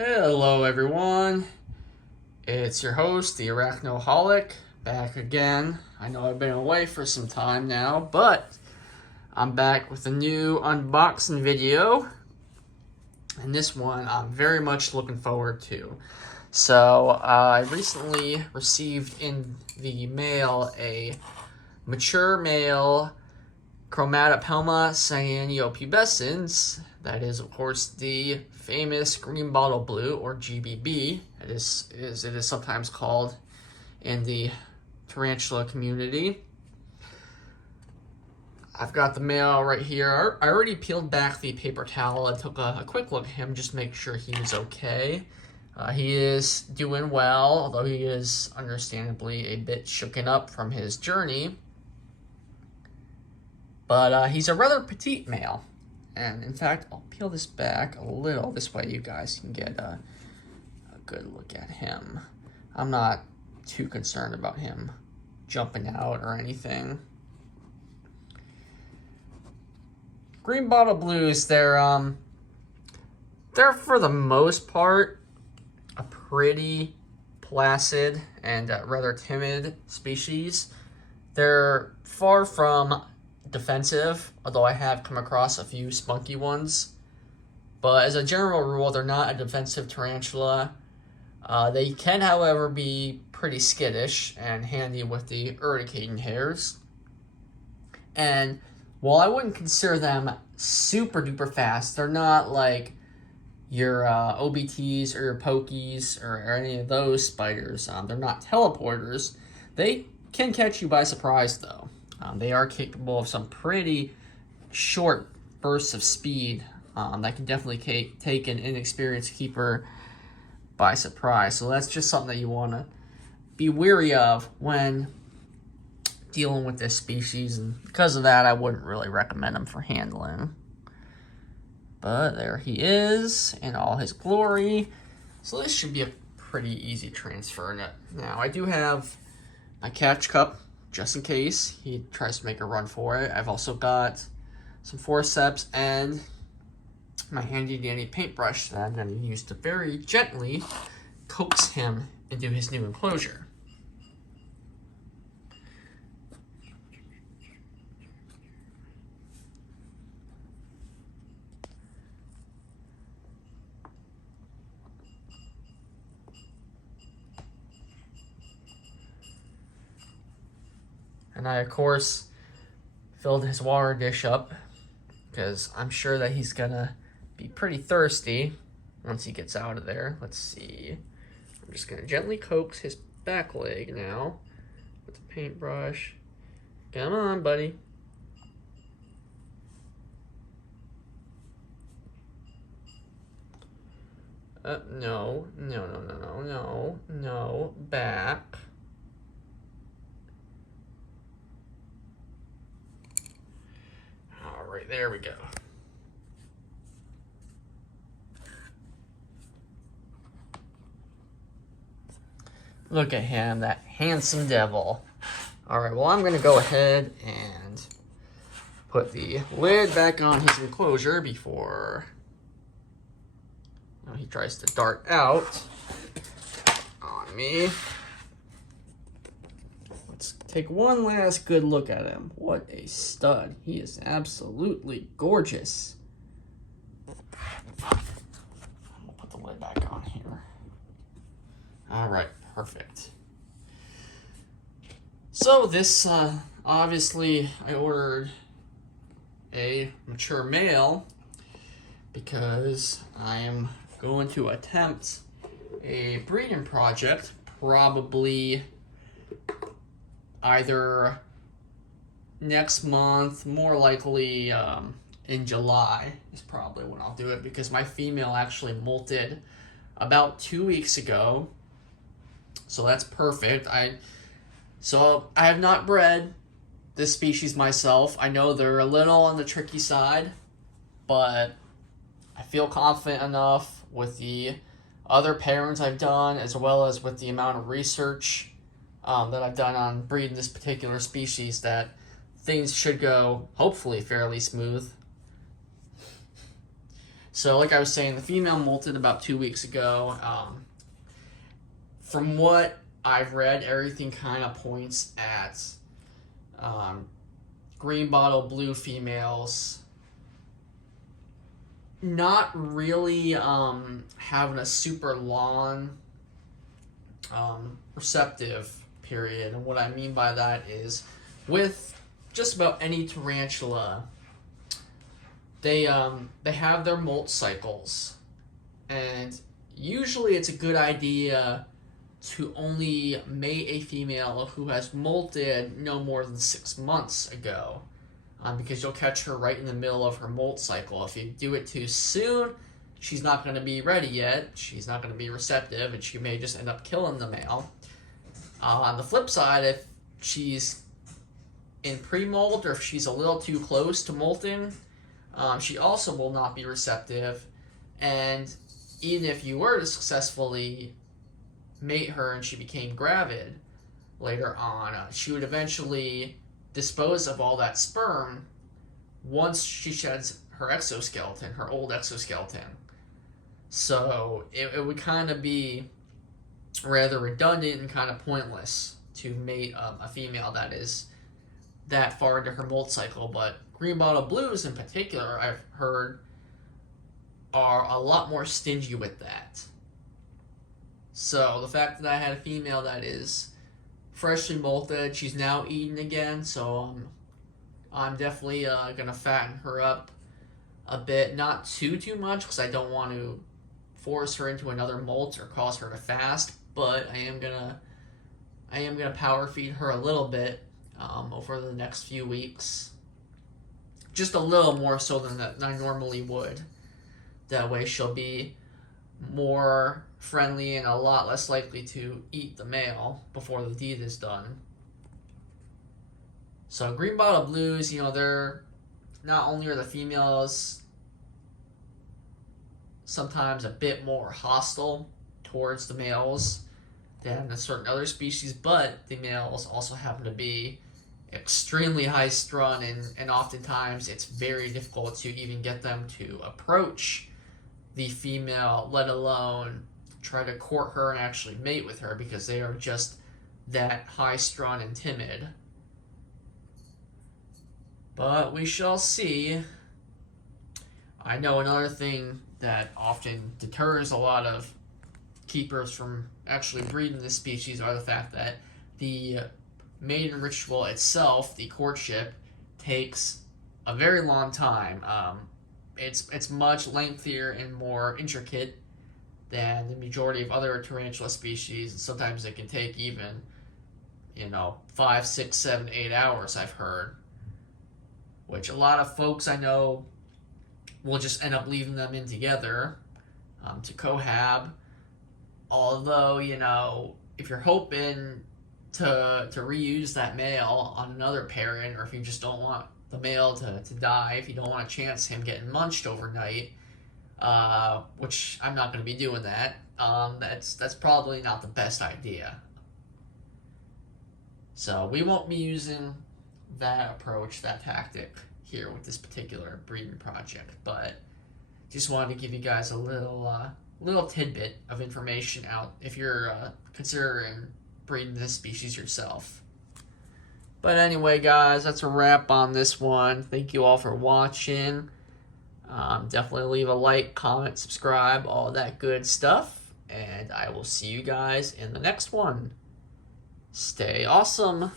Hello, everyone. It's your host, the Arachnoholic, back again. I know I've been away for some time now, but I'm back with a new unboxing video, and this one I'm very much looking forward to. So, I recently received in the mail a mature male Chromatopelma cyanopubescens. That is, of course, the famous green bottle blue, or GBB, it is sometimes called in the tarantula community. I've got the mail right here. I already peeled back the paper towel and took a quick look at him just to make sure he was okay. He is doing well, although he is understandably a bit shooken up from his journey. But he's a rather petite male. And in fact, I'll peel this back a little. This way you guys can get a good look at him. I'm not too concerned about him jumping out or anything. Green bottle blues, they're for the most part a pretty placid and rather timid species. They're far from defensive, although I have come across a few spunky ones. But as a general rule, they're not a defensive tarantula. They can, however, be pretty skittish and handy with the urticating hairs. And while I wouldn't consider them super duper fast, they're not like your OBTs or your pokies or any of those spiders. They're not teleporters. They can catch you by surprise, though. They are capable of some pretty short bursts of speed that can definitely take an inexperienced keeper by surprise. So that's just something that you want to be wary of when dealing with this species. And because of that, I wouldn't really recommend him for handling. But there he is in all his glory. So this should be a pretty easy transfer. Now, I do have my catch cup, just in case he tries to make a run for it. I've also got some forceps and my handy dandy paintbrush that I'm going to use to very gently coax him into his new enclosure. And I, of course, filled his water dish up because I'm sure that he's gonna be pretty thirsty once he gets out of there. Let's see. I'm just gonna gently coax his back leg now with the paintbrush. Come on, buddy. No, back. All right, there we go. Look at him, that handsome devil. All right, well, I'm gonna go ahead and put the lid back on his enclosure before he tries to dart out on me. Let's take one last good look at him. What a stud. He is absolutely gorgeous. We'll put the lid back on here. All right, perfect. So this, obviously, I ordered a mature male because I am going to attempt a breeding project, probably either next month, more likely in July is probably when I'll do it, because my female actually molted about 2 weeks ago, so that's perfect. So I have not bred this species myself. I know they're a little on the tricky side, but I feel confident enough with the other pairings I've done, as well as with the amount of research that I've done on breeding this particular species, that things should go hopefully fairly smooth. So like I was saying, the female molted about 2 weeks ago. From what I've read, everything kind of points at green bottle blue females not really having a super long receptive period. And what I mean by that is with just about any tarantula, they have their molt cycles, and usually it's a good idea to only mate a female who has molted no more than 6 months ago, because you'll catch her right in the middle of her molt cycle. If you do it too soon, she's not going to be ready yet, she's not going to be receptive, and she may just end up killing the male. On the flip side, if she's in pre-molt or if she's a little too close to molting, she also will not be receptive, and even if you were to successfully mate her and she became gravid later on, she would eventually dispose of all that sperm once she sheds her exoskeleton, her old exoskeleton. So it would kind of be rather redundant and kind of pointless to mate a female that is that far into her molt cycle. But green bottle blues in particular, I've heard, are a lot more stingy with that. So the fact that I had a female that is freshly molted, she's now eating again, so I'm definitely gonna fatten her up a bit, not too much, because I don't want to force her into another molt or cause her to fast. But I am gonna power feed her a little bit over the next few weeks, just a little more so than I normally would. That way she'll be more friendly and a lot less likely to eat the male before the deed is done. So green bottle blues, they're not only are the females sometimes a bit more hostile towards the males than a certain other species, but the males also happen to be extremely high strung, and oftentimes it's very difficult to even get them to approach the female, let alone try to court her and actually mate with her, because they are just that high strung and timid. But we shall see. I know another thing that often deters a lot of keepers from actually breeding this species are the fact that the mating ritual itself, the courtship, takes a very long time. It's much lengthier and more intricate than the majority of other tarantula species, and sometimes it can take even 5, 6, 7, 8 hours, I've heard, which a lot of folks I know will just end up leaving them in together to cohab. Although, if you're hoping to reuse that male on another parent, or if you just don't want the male to die, if you don't want to chance him getting munched overnight, which I'm not going to be doing that, that's probably not the best idea. So we won't be using that approach, that tactic here with this particular breeding project, but just wanted to give you guys a little tidbit of information out if you're considering breeding this species yourself. But anyway, guys, that's a wrap on this one. Thank you all for watching. Definitely leave a like, comment, subscribe, all that good stuff, and I will see you guys in the next one. Stay awesome.